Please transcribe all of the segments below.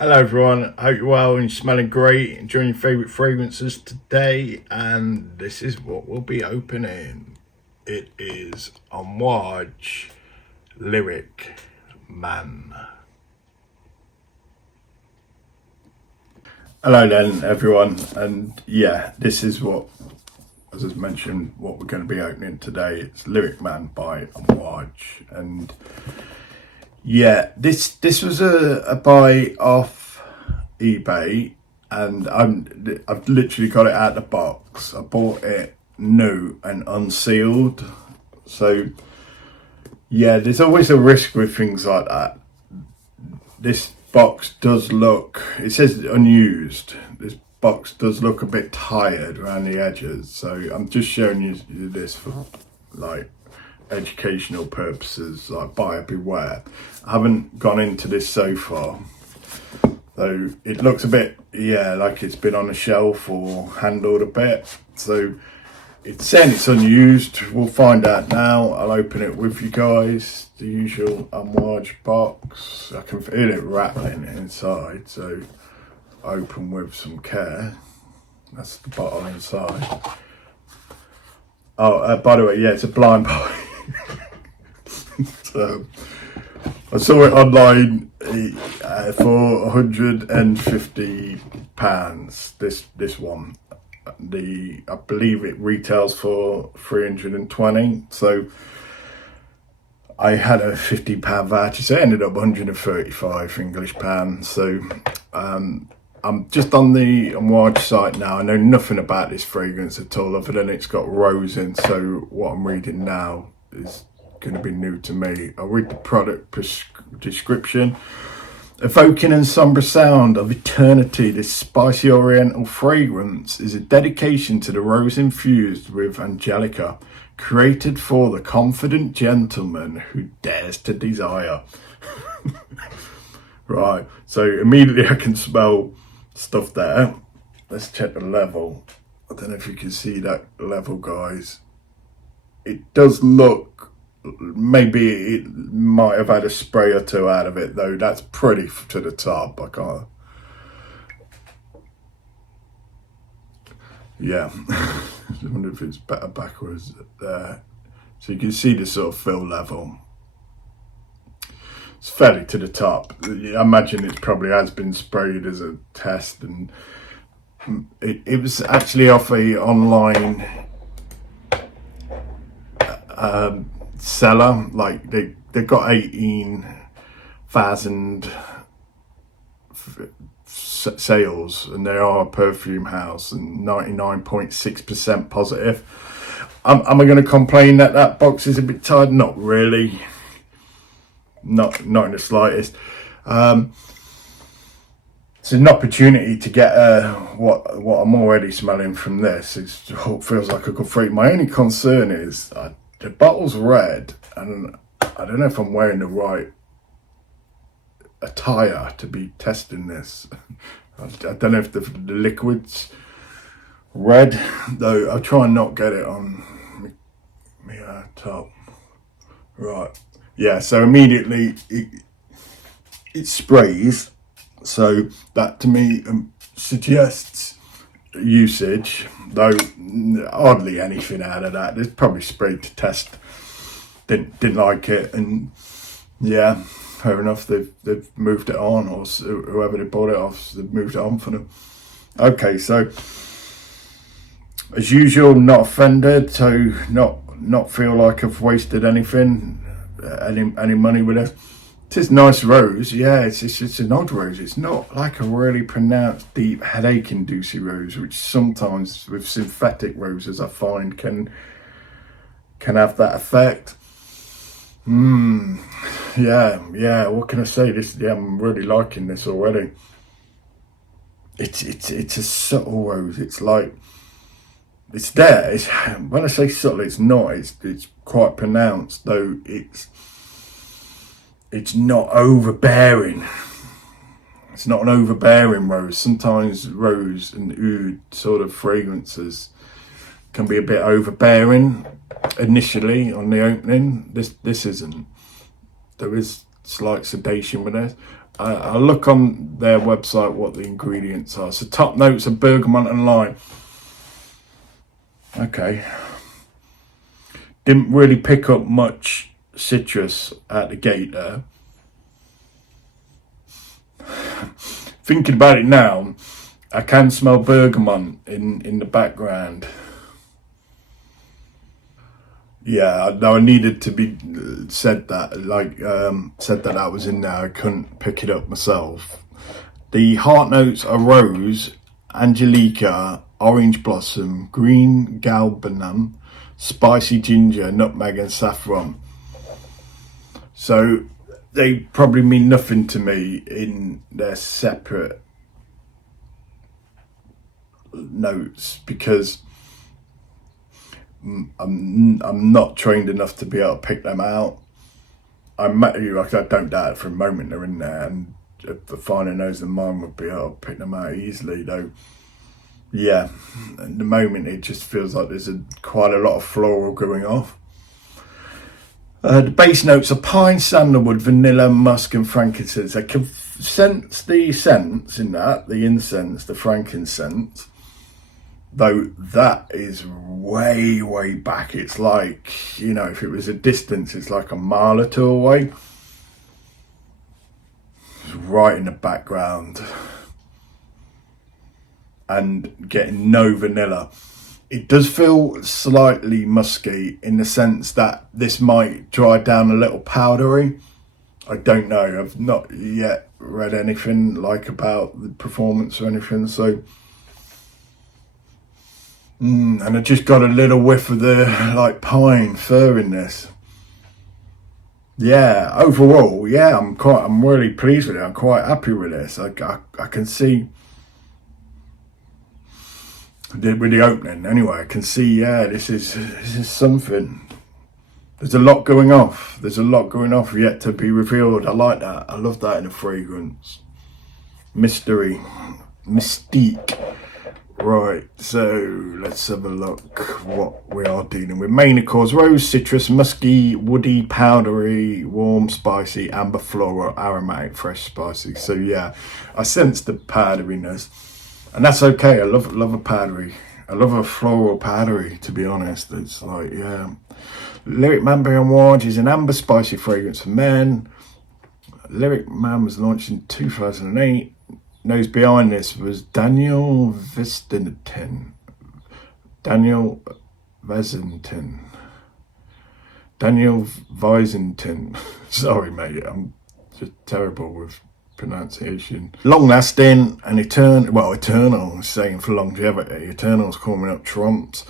Hello everyone, hope you're well and you're smelling great, enjoying your favourite fragrances today, and this is what we'll be opening. It is Amouage Lyric Man. Hello then everyone, and yeah, this is what, as I mentioned, what we're going to be opening today. It's Lyric Man by Amouage, and yeah, this was a buy off eBay, and I've literally got it out of the box. I bought it new and unsealed, so yeah, there's always a risk with things like that. This box does look, it says unused. This box does look a bit tired around the edges, so I'm just showing you this for like educational purposes, like buyer beware. I haven't gone into this so far, though it looks a bit, yeah, like it's been on a shelf or handled a bit, so it's saying it's unused. We'll find out now. I'll open it with you guys. The usual Amouage box. I can feel it rattling inside, so open with some care. That's the bottle inside. Oh, by the way, yeah, it's a blind buy. So I saw it online for £150. This one, I believe it retails for 320. So I had a £50 voucher, so it ended up 135 English pounds. So I'm just on the Amouage site now. I know nothing about this fragrance at all, other than it's got rose in. So what I'm reading now is going to be new to me. I'll read the product description. Evoking and somber sound of eternity, this spicy oriental fragrance is a dedication to the rose infused with Angelica, created for the confident gentleman who dares to desire. Right, so immediately I can smell stuff there. Let's check the level. I don't know if you can see that level, guys. It does look, maybe it might have had a spray or two out of it, though. That's pretty to the top. I can't, yeah. I wonder if it's better backwards there. So you can see the sort of fill level. It's fairly to the top. I imagine it probably has been sprayed as a test, and it was actually off a online seller. Like they got 18,000 sales, and they are a perfume house and 99.6% positive. Am I going to complain that box is a bit tired? Not really. Not in the slightest. It's an opportunity to get what I'm already smelling from this. It feels like a good freak. My only concern is the bottle's red, and I don't know if I'm wearing the right attire to be testing this. I don't know if the liquid's red, though. I'll try and not get it on me top. Right. Yeah, so immediately it sprays, so that to me suggests usage, though hardly anything out of that. There's probably sprayed to test, didn't like it, and yeah, fair enough, they've moved it on, or whoever they bought it off, they've moved it on for them. Okay, so as usual, not offended, so not feel like I've wasted anything. Any money with it. It is nice rose, yeah. It's an odd rose. It's not like a really pronounced, deep, headache-inducing rose, which sometimes with synthetic roses I find can have that effect. Yeah. What can I say? Yeah, I'm really liking this already. It's a subtle rose. It's like, it's there. When I say subtle, it's not. It's quite pronounced, though. It's not overbearing. It's not an overbearing rose. Sometimes rose and oud sort of fragrances can be a bit overbearing initially on the opening. This isn't. There is slight sedation with it. I'll look on their website what the ingredients are. So top notes are bergamot and lime. Okay. Didn't really pick up much citrus at the gate there. Thinking about it now, I can smell bergamot in the background. Yeah, no, I needed to be said that, said that was in there. I couldn't pick it up myself. The heart notes are rose, Angelica, orange blossom, green galbanum, spicy ginger, nutmeg and saffron. So they probably mean nothing to me in their separate notes because I'm not trained enough to be able to pick them out. I don't doubt it for a moment they're in there, and if a finer nose than mine would be able to pick them out easily, though. Yeah, at the moment it just feels like there's quite a lot of floral going off. The base notes are pine, sandalwood, vanilla, musk and frankincense. I can sense the scents in that, the incense, the frankincense, though that is way, way back. It's like, you know, if it was a distance, it's like a mile or two away. It's right in the background. And getting no vanilla. It does feel slightly musky in the sense that this might dry down a little powdery. I don't know. I've not yet read anything like about the performance or anything. So, and I just got a little whiff of the pine fir in this. Yeah, overall, yeah, I'm really pleased with it. I'm quite happy with this. I can see. With the opening anyway, I can see, yeah, this is something. There's a lot going off. There's a lot going off yet to be revealed. I like that. I love that in a fragrance. Mystery, mystique. Right, so let's have a look what we are dealing with. Main accords: rose, citrus, musky, woody, powdery, warm, spicy, amber, floral, aromatic, fresh, spicy. So yeah, I sense the powderiness. And that's okay. I love a powdery. I love a floral powdery, to be honest. It's like, yeah. Lyric Man by Amouage is an amber spicy fragrance for men. Lyric Man was launched in 2008. Nose behind this was Daniel Visentin. Daniel Visentin. Sorry, mate. I'm just terrible with pronunciation. Long lasting and eternal, saying for longevity. Eternal's coming up trumps.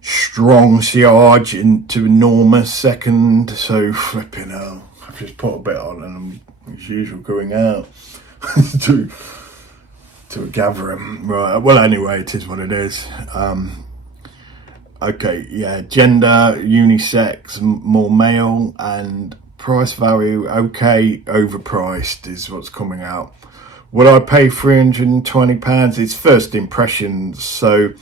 Strong siage into enormous second. So flipping hell. I've just put a bit on and I'm as usual going out to a gathering. Right, well anyway, it is what it is. Okay, yeah, gender, unisex, more male, and price value, okay, overpriced is what's coming out. Would I pay £320? It's first impressions, so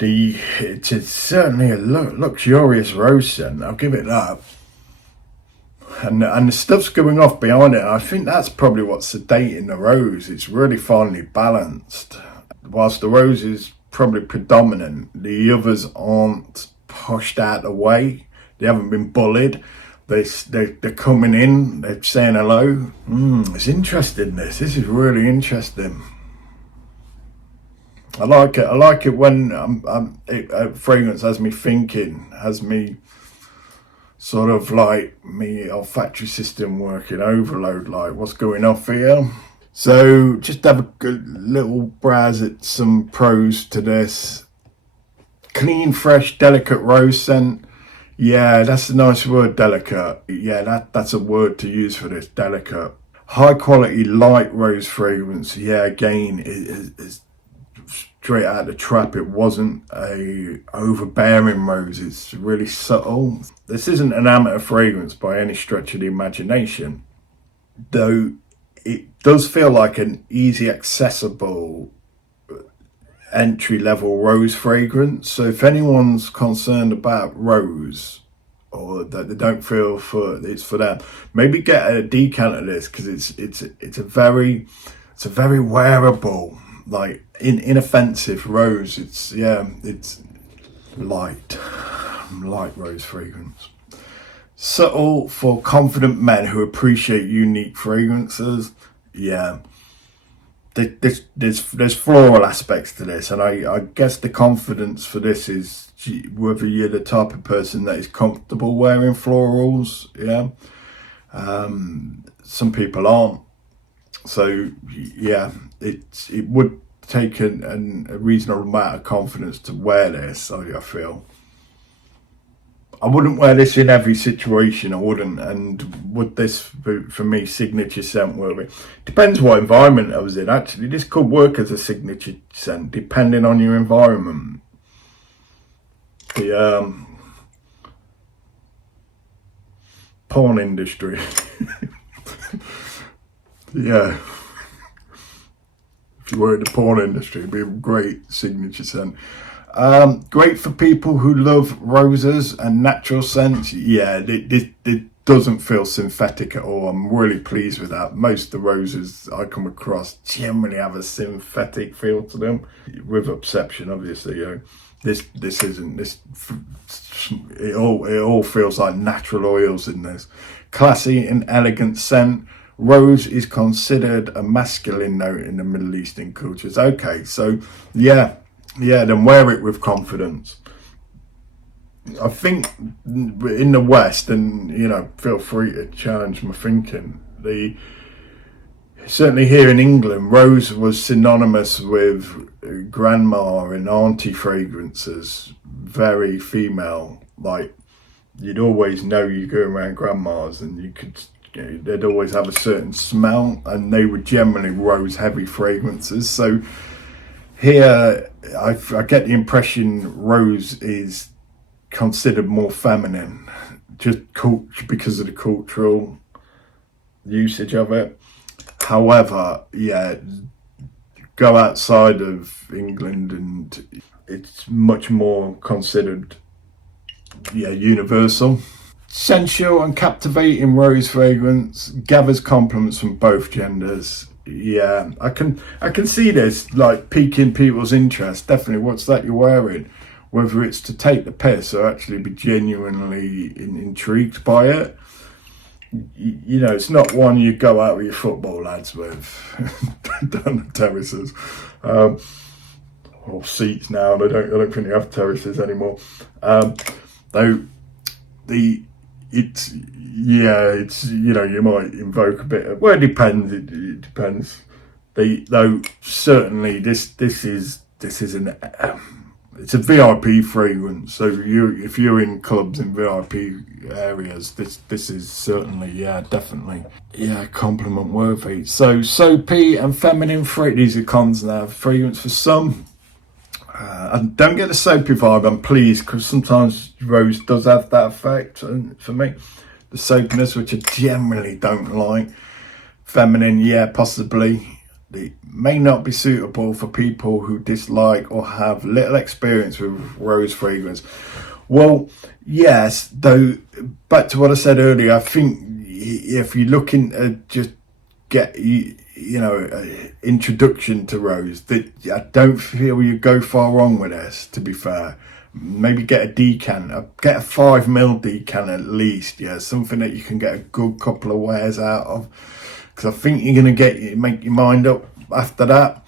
it's certainly a luxurious rose scent, I'll give it that. And the stuff's going off behind it, and I think that's probably what's sedating the rose. It's really finely balanced. Whilst the rose is probably predominant, the others aren't pushed out of the way. They haven't been bullied. They're coming in. They're saying hello. It's interesting. This is really interesting. I like it. I like it when fragrance has me thinking, has me sort of like me olfactory system working overload. Like, what's going off here? So just have a good little browse at some pros to this. Clean, fresh, delicate rose scent. Yeah, that's a nice word, delicate. Yeah, that's a word to use for this, delicate. High quality, light rose fragrance. Yeah, again, is straight out of the trap. It wasn't a overbearing rose. It's really subtle. This isn't an amateur fragrance by any stretch of the imagination, though it does feel like an easy, accessible entry-level rose fragrance. So if anyone's concerned about rose or that they don't feel it's for them. Maybe get a decant of this, because it's a very wearable, like inoffensive rose. It's light rose fragrance. Subtle for confident men who appreciate unique fragrances. Yeah. There's floral aspects to this, and I guess the confidence for this is whether you're the type of person that is comfortable wearing florals. Yeah, some people aren't. So yeah, it would take a reasonable amount of confidence to wear this. I feel. I wouldn't wear this in every situation, I wouldn't. And would this, for me, signature scent worthy? Depends what environment I was in, actually. This could work as a signature scent, depending on your environment. The porn industry. Yeah. If you were in the porn industry, it'd be a great signature scent. Great for people who love roses and natural scents. Yeah, it doesn't feel synthetic at all. I'm really pleased with that. Most of the roses I come across generally have a synthetic feel to them, with exception, obviously. This isn't. It all feels like natural oils in this. Classy and elegant scent. Rose is considered a masculine note in the Middle Eastern cultures. Okay, so yeah, then wear it with confidence. I think in the West, and feel free to challenge my thinking, certainly here in England, rose was synonymous with grandma and auntie fragrances, very female. Like, you'd always know you go around grandma's and they'd always have a certain smell, and they were generally rose heavy fragrances. So here I get the impression rose is considered more feminine, just because of the cultural usage of it. However, yeah, go outside of England and it's much more considered universal. Sensual and captivating rose fragrance gathers compliments from both genders. Yeah, I can see this like piquing people's interest. Definitely, what's that you're wearing? Whether it's to take the piss or actually be genuinely intrigued by it. It's not one you go out with your football lads with down the terraces, or seats now. I don't think they have terraces anymore. Though it's you might invoke a bit of, well, it depends. It depends. Though certainly this is an it's a VIP fragrance. So if you're in clubs in VIP areas, this is certainly definitely compliment worthy. So soapy and feminine these are cons now. Fragrance for some. I don't get the soapy vibe, I'm pleased, because sometimes rose does have that effect for me. The soapiness, which I generally don't like. Feminine, possibly. They may not be suitable for people who dislike or have little experience with rose fragrance. Well, yes, though, back to what I said earlier, I think if you're looking to just get introduction to rose, that I don't feel you go far wrong with this, to be fair. Maybe get a decant, get a 5ml decant at least, something that you can get a good couple of wears out of, because I think you're going to make your mind up after that.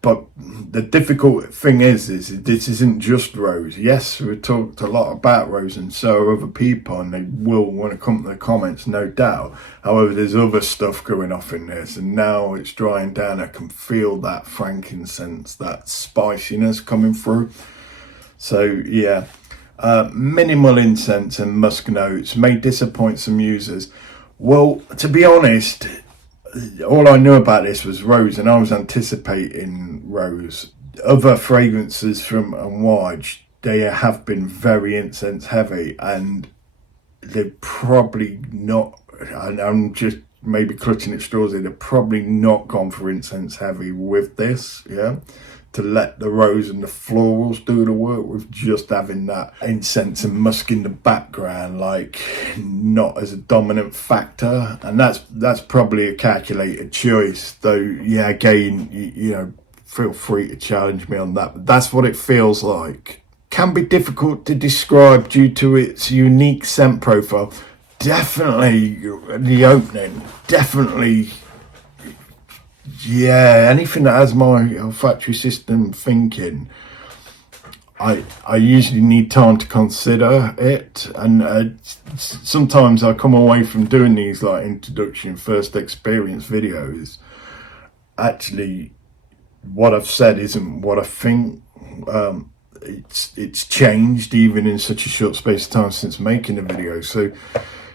But the difficult thing is this isn't just rose. Yes, we've talked a lot about rose, and so are other people, and they will want to come to the comments, no doubt. However, there's other stuff going off in this, and now it's drying down. I can feel that frankincense, that spiciness coming through. So minimal incense and musk notes may disappoint some users. Well, to be honest, all I knew about this was rose, and I was anticipating rose. Other fragrances from Amouage, they have been very incense heavy, and they're probably not, and I'm just maybe clutching at straws here, they're probably not gone for incense heavy with this, to let the rose and the florals do the work, with just having that incense and musk in the background, like, not as a dominant factor. And that's probably a calculated choice, though. Yeah, again, you know, feel free to challenge me on that, but that's what it feels like. Can be difficult to describe due to its unique scent profile. Definitely the opening, definitely. Yeah, anything that has my olfactory system thinking, I usually need time to consider it. And sometimes I come away from doing these like introduction, first experience videos, actually what I've said isn't what I think. It's changed even in such a short space of time since making the video. So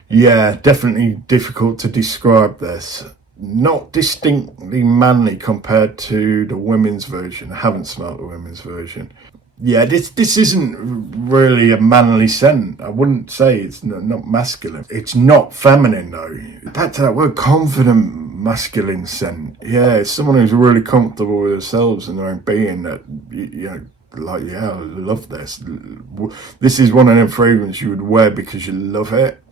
yeah, definitely difficult to describe this. Not distinctly manly compared to the women's version. I haven't smelled the women's version. Yeah, this isn't really a manly scent. I wouldn't say it's not masculine. It's not feminine though. Back to that word, confident masculine scent. Yeah, it's someone who's really comfortable with themselves and their own being, that, you know, like, yeah, I love this. This is one of them fragrances you would wear because you love it.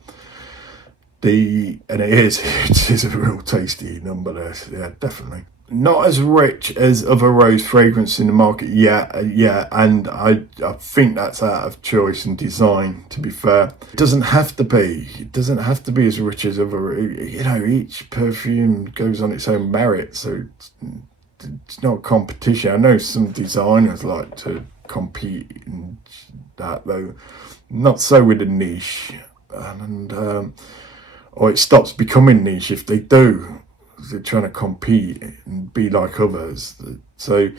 And it is a real tasty number, this. Yeah, definitely. Not as rich as other rose fragrance in the market. Yeah, and I think that's out of choice and design, to be fair. It doesn't have to be. It doesn't have to be as rich as other, you know, each perfume goes on its own merit, so it's not competition. I know some designers like to compete in that, though. Not so with a niche. Or it stops becoming niche if they do. They're trying to compete and be like others. So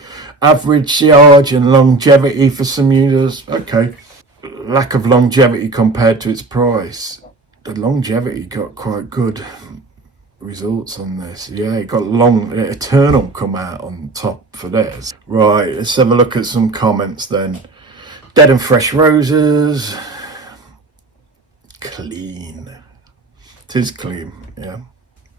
average charge and longevity for some users, okay. Lack of longevity compared to its price. The longevity got quite good results on this. Yeah, it got Eternal come out on top for this. Right, let's have a look at some comments then. Dead and fresh roses. Clean. It is clean, yeah.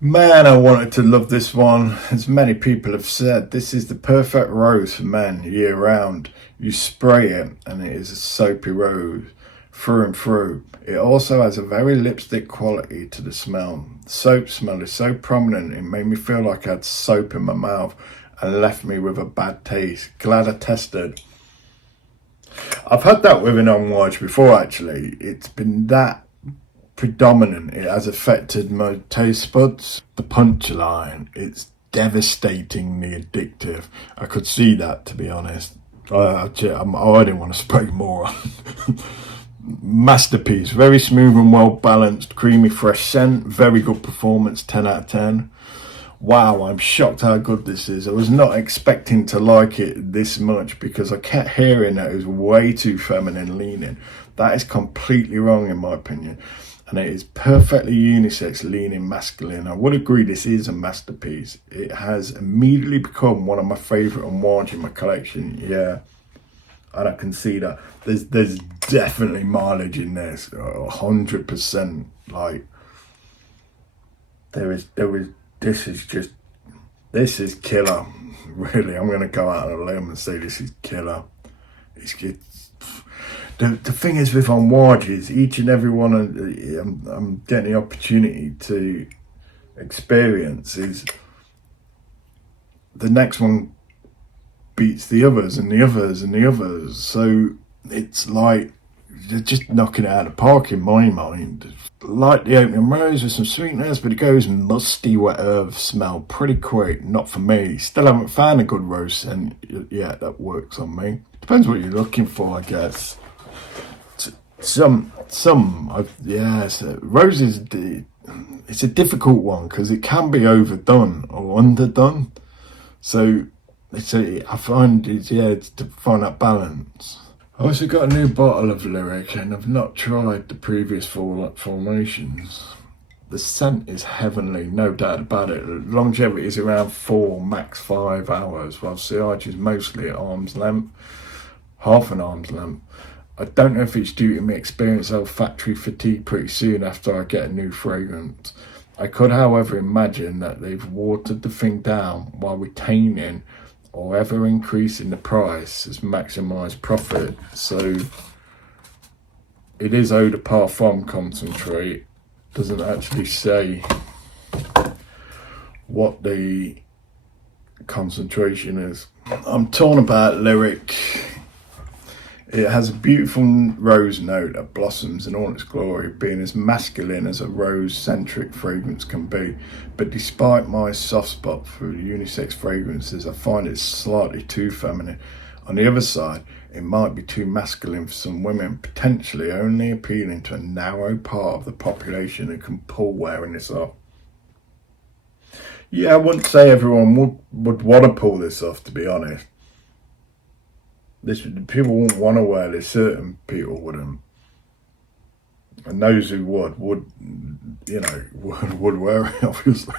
Man, I wanted to love this one. As many people have said, this is the perfect rose for men year round. You spray it and it is a soapy rose through and through. It also has a very lipstick quality to the smell. The soap smell is so prominent, it made me feel like I had soap in my mouth and left me with a bad taste. Glad I tested. I've had that with an Amouage before, actually. It's been that predominant, it has affected my taste buds. The punchline, it's devastatingly addictive. I could see that, to be honest. I didn't want to spray more on. Masterpiece, very smooth and well balanced, creamy fresh scent, very good performance, 10 out of 10. Wow, I'm shocked how good this is. I was not expecting to like it this much because I kept hearing that it was way too feminine leaning. That is completely wrong in my opinion. And it is perfectly unisex, leaning masculine. I would agree this is a masterpiece. It has immediately become one of my favourite Amouage in my collection, yeah. And I can see that. There's definitely mileage in this, 100%. Like, this is killer. Really, I'm going to go out on a limb and say this is killer. It's good. The thing is with Amouages, each and every one I'm getting the opportunity to experience is the next one beats the others and the others and the others. So it's like they're just knocking it out of the park in my mind. Like the opening rose with some sweetness, but it goes musty wet herb smell pretty quick. Not for me. Still haven't found a good rose scent yet that works on me. Depends what you're looking for, I guess. Roses, it's a difficult one because it can be overdone or underdone. So I find it's to find that balance. I also got a new bottle of Lyric and I've not tried the previous formations. The scent is heavenly, no doubt about it. Longevity is around 4, max 5 hours, while sillage is mostly at arm's length, half an arm's length. I don't know if it's due to me experience olfactory fatigue pretty soon after I get a new fragrance. I could, however, imagine that they've watered the thing down while retaining or ever increasing the price has maximised profit. So it is eau de parfum concentrate. Doesn't actually say what the concentration is. I'm torn about Lyric. It has a beautiful rose note that blossoms in all its glory, being as masculine as a rose-centric fragrance can be. But despite my soft spot for unisex fragrances, I find it slightly too feminine. On the other side, it might be too masculine for some women, potentially only appealing to a narrow part of the population who can pull wearing this off. Yeah, I wouldn't say everyone would want to pull this off, to be honest. People wouldn't want to wear this, certain people wouldn't. And those who would wear it, obviously.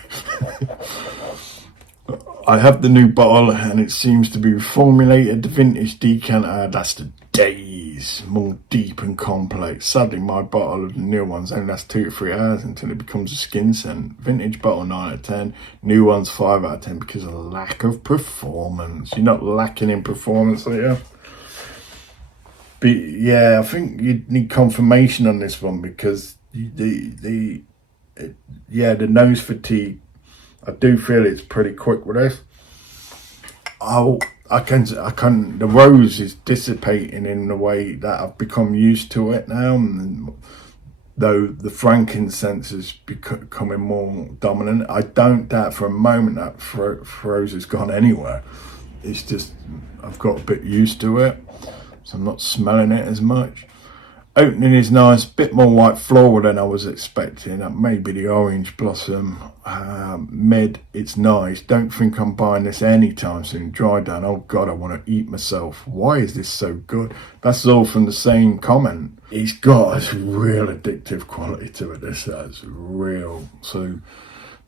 I have the new bottle and it seems to be formulated. The vintage decanter lasted days, more deep and complex. Sadly, my bottle of the new ones only lasts 2 to 3 hours until it becomes a skin scent. Vintage bottle 9 out of 10, new ones 5 out of 10 because of lack of performance. You're not lacking in performance, are you? But yeah, I think you need confirmation on this one because the nose fatigue, I do feel it's pretty quick with this. The rose is dissipating in the way that I've become used to it now, though the frankincense is becoming more dominant. I don't doubt for a moment that rose has gone anywhere. It's just I've got a bit used to it, so I'm not smelling it as much. Opening is nice, bit more white floral than I was expecting. That may be the orange blossom. Mid, it's nice. Don't think I'm buying this anytime soon. Dry down, oh God, I want to eat myself. Why is this so good? That's all from the same comment. It's got a real addictive quality to it, this has, real. So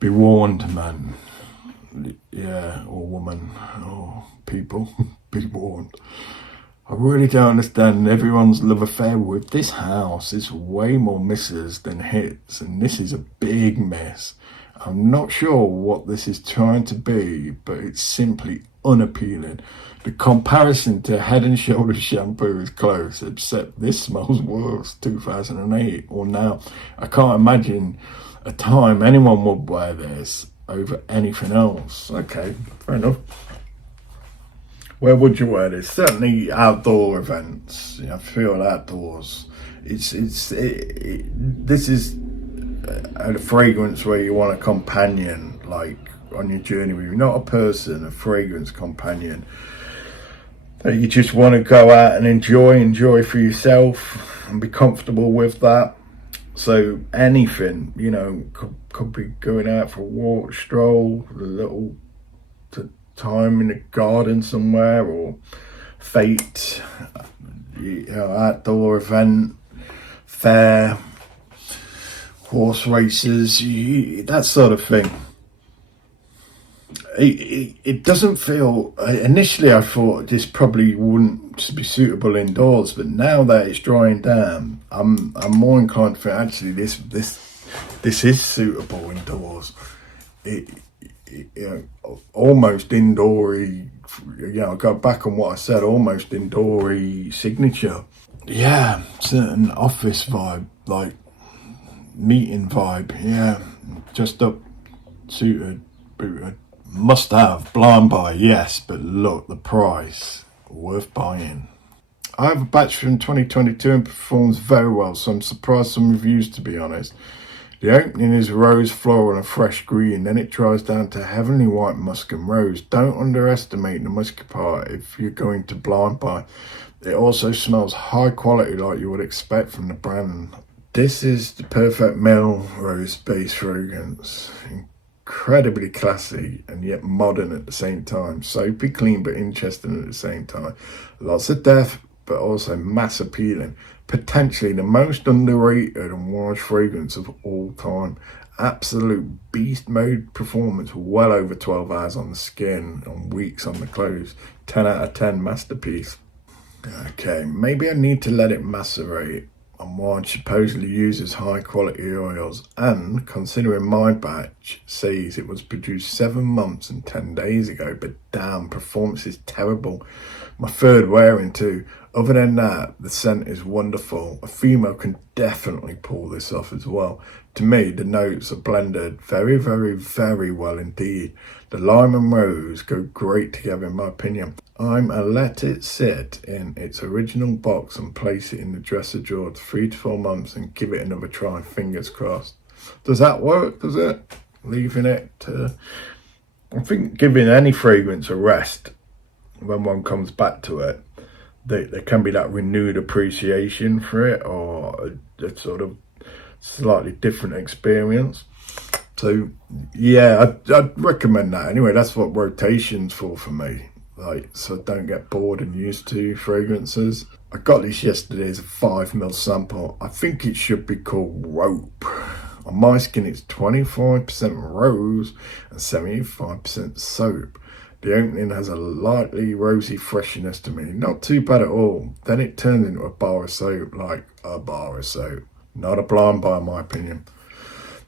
be warned, man. Yeah, or woman, or people, be warned. I really don't understand everyone's love affair with this house. It's way more misses than hits, and this is a big miss. I'm not sure what this is trying to be, but it's simply unappealing. The comparison to Head and Shoulders shampoo is close, except this smells worse, 2008 or now. I can't imagine a time anyone would wear this over anything else. Okay, fair enough. Where would you wear this? Certainly outdoor events. I feel outdoors. This is a fragrance where you want a companion, like on your journey with you. Not a person, a fragrance companion that you just want to go out and enjoy for yourself and be comfortable with that. So anything, could be going out for a walk, stroll, a little time in the garden somewhere, or fete, outdoor event, fair, horse races, that sort of thing. It doesn't feel, initially I thought this probably wouldn't be suitable indoors, but now that it's drying down, I'm more inclined to think actually this is suitable indoors. Almost indoory, go back on what I said, almost indoory signature. Yeah, certain office vibe, like meeting vibe. Yeah, just up, suited, booted. Must have, blind buy, yes, but look, the price, worth buying. I have a batch from 2022 and performs very well, so I'm surprised some reviews, to be honest. The opening is rose, floral and a fresh green, then it dries down to heavenly white musk and rose. Don't underestimate the musky part if you're going to blind buy. It also smells high quality like you would expect from the brand. This is the perfect male rose based fragrance. Incredibly classy and yet modern at the same time. Soapy, clean but interesting at the same time. Lots of depth but also mass appealing. Potentially the most underrated and large fragrance of all time. Absolute beast mode performance, well over 12 hours on the skin, on weeks on the clothes. 10 out of 10 masterpiece. Okay, maybe I need to let it macerate. Amouage supposedly uses high quality oils, and considering my batch says it was produced 7 months and 10 days ago, but damn, performance is terrible. My third wearing too. Other than that, the scent is wonderful. A female can definitely pull this off as well. To me, the notes are blended very, very, very well indeed. The lime and rose go great together in my opinion. I'm a let it sit in its original box and place it in the dresser drawer 3 to 4 months and give it another try, fingers crossed. Does that work, does it? Leaving it to... I think giving any fragrance a rest when one comes back to it, there can be that renewed appreciation for it, or a sort of slightly different experience. So yeah, I'd recommend that anyway. That's what rotation's for me, like, so I don't get bored and used to fragrances. I got this yesterday as a 5ml sample. I think it should be called Rope. On my skin it's 25% rose and 75% soap. The opening has a lightly rosy freshness to me, not too bad at all. Then it turns into a bar of soap, like a bar of soap. Not a blind buy in my opinion.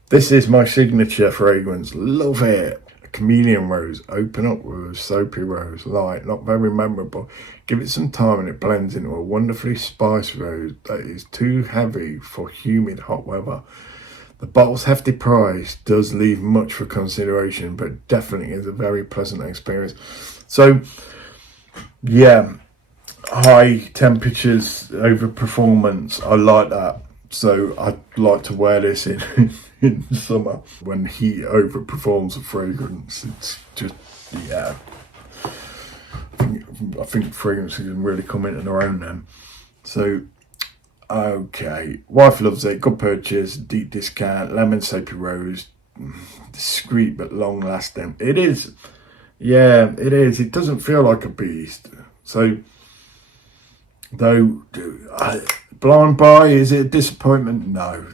This is my signature fragrance, love it. A chameleon rose, open up with a soapy rose, light, not very memorable. Give it some time and it blends into a wonderfully spiced rose that is too heavy for humid hot weather. The bottle's hefty price does leave much for consideration, but definitely is a very pleasant experience. So, yeah, high temperatures over performance, I like that. So I'd like to wear this in summer when heat overperforms a fragrance. It's just, yeah. I think fragrances can really come into their own then. So, okay, wife loves it, good purchase, deep discount, lemon soapy rose, discreet but long lasting. It is, yeah, it is. It doesn't feel like a beast. So, though, blind buy, is it a disappointment? No,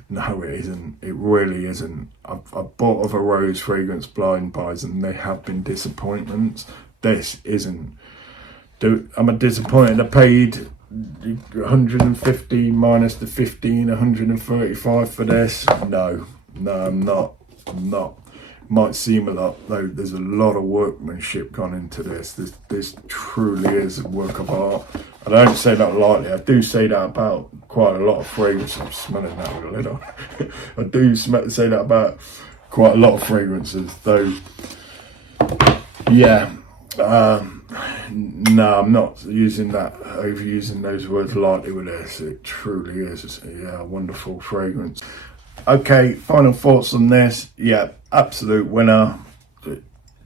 it isn't. It really isn't. I've bought other rose fragrance blind buys and they have been disappointments. This isn't. Am I disappointed? I paid 150 minus the 15, 135 for this. No, I'm not. Might seem a lot, though. There's a lot of workmanship gone into this. This truly is a work of art. I don't say that lightly. I do say that about quite a lot of fragrances. I'm smelling that with a lid on. I do say that about quite a lot of fragrances, though. Yeah. No, I'm not overusing those words lightly with this. It truly is a wonderful fragrance. Okay, final thoughts on this. Yeah, absolute winner.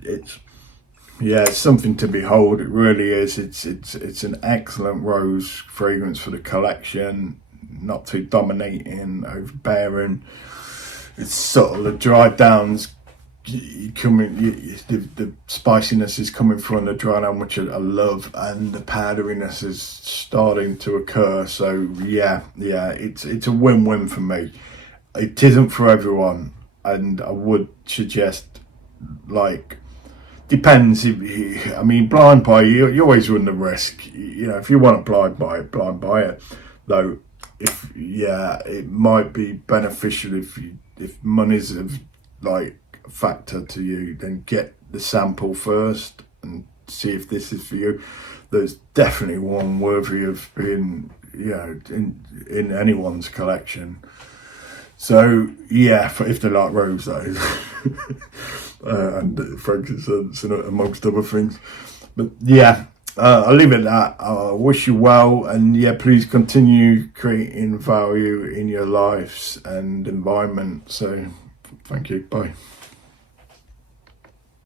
It's something to behold. It really is. It's an excellent rose fragrance for the collection. Not too dominating, overbearing. It's subtle. The dry downs the spiciness is coming from the dry down, which I love, and the powderiness is starting to occur. So yeah, it's a win-win for me. It isn't for everyone, and I would suggest, like, depends. I mean, blind buy, you always run the risk. You know, if you want to blind buy it. Though, it might be beneficial if money's like a factor to you, then get the sample first and see if this is for you. There's definitely one worthy of being, in anyone's collection. So yeah, if they like rose, that is, and frankincense and amongst other things. But yeah, I'll leave it at that. I wish you well, and yeah, please continue creating value in your lives and environment. So thank you. Bye.